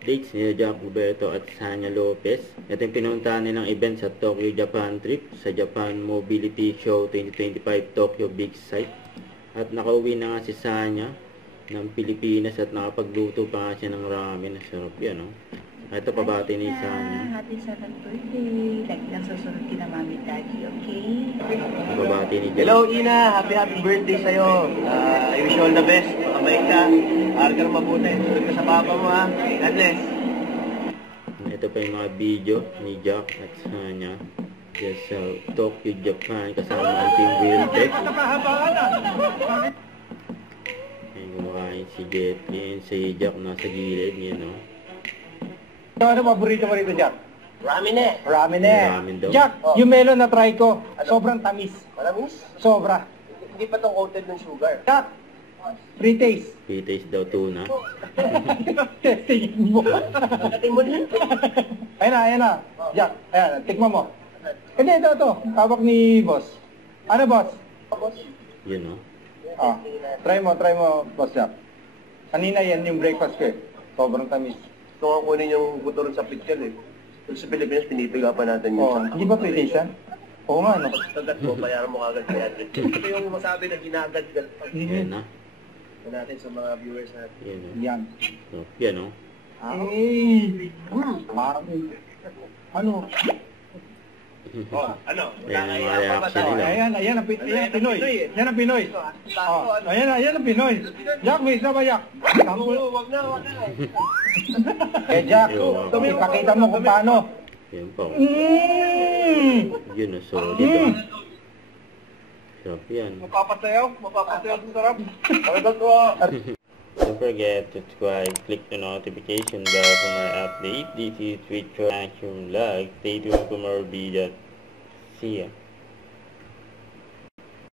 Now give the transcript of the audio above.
updates ni Jack Roberto at Sanya Lopez. Ito yung pinuntahan nilang event sa Tokyo Japan trip sa Japan Mobility Show 2025 Tokyo Big Sight. At nakauwi na nga si Sanya ng Pilipinas at nakapagluto pa nga siya ng ramen. Sarap yan, no? Ito pabati ni Sanya. Happy 7th birthday. Like lang susunod kina Mami Daddy, okay? Pabati ni Jack. Hello Ina, happy birthday sa'yo. I wish you all the best. Makamay ka. Aral ka na mabuti. Sunod ka sa papa mo ha. God bless. Ito pa yung mga video ni Jack at Sanya. Yes, sa Tokyo, Japan. Kasama ang Team Wiltec. Ayun, kumakain si Jetlin. Si Jack nasa gilid. Yan, no? Ano paborito mo rito, Jack? Ramen eh. Ramen eh. Ramen daw. Jack, yung melon na try ko, sobrang tamis. Malamis? Sobra. Hindi pa itong coated ng sugar. Jack, free taste. Pitas daw tuna. Testing mo. Ating mo din. Ayan na. Jack, ayan, tikman mo. Hindi, ito. Hawak ni boss. Ano, boss? Yun, no? Ah, try mo, boss Jack. Kanina yan yung breakfast ko eh. Sobrang tamis. Gusto nga kunin yung buto rin sa picture eh. Kung sa Pilipinas, pinipiga pa natin Oh, yun. hindi ba free taste yan? Oo nga, no? Kagat mo, bayaran mo kagad kay Adrian. Ito yung masabi na ginagadgal Yan na. natin sa mga viewers natin. Yan, no? Yan. So, yan, no? Ano? Oh, ano? Ayan ang mga reaction nila. Ayan ang Pinoy. Yan ang Pinoy. Oh, ayan ang Pinoy. Jack, may isa ba, Jack? Wag na. Eh, Jack, ipakita mo kung paano. Yan po. Yun, no? So, Mm. dito. Sarap yan. Mapapasayaw sa sarap. Don't forget to subscribe, click the notification bell for more update. This is Twitch Action Vlog. Stay tuned for more videos. See ya.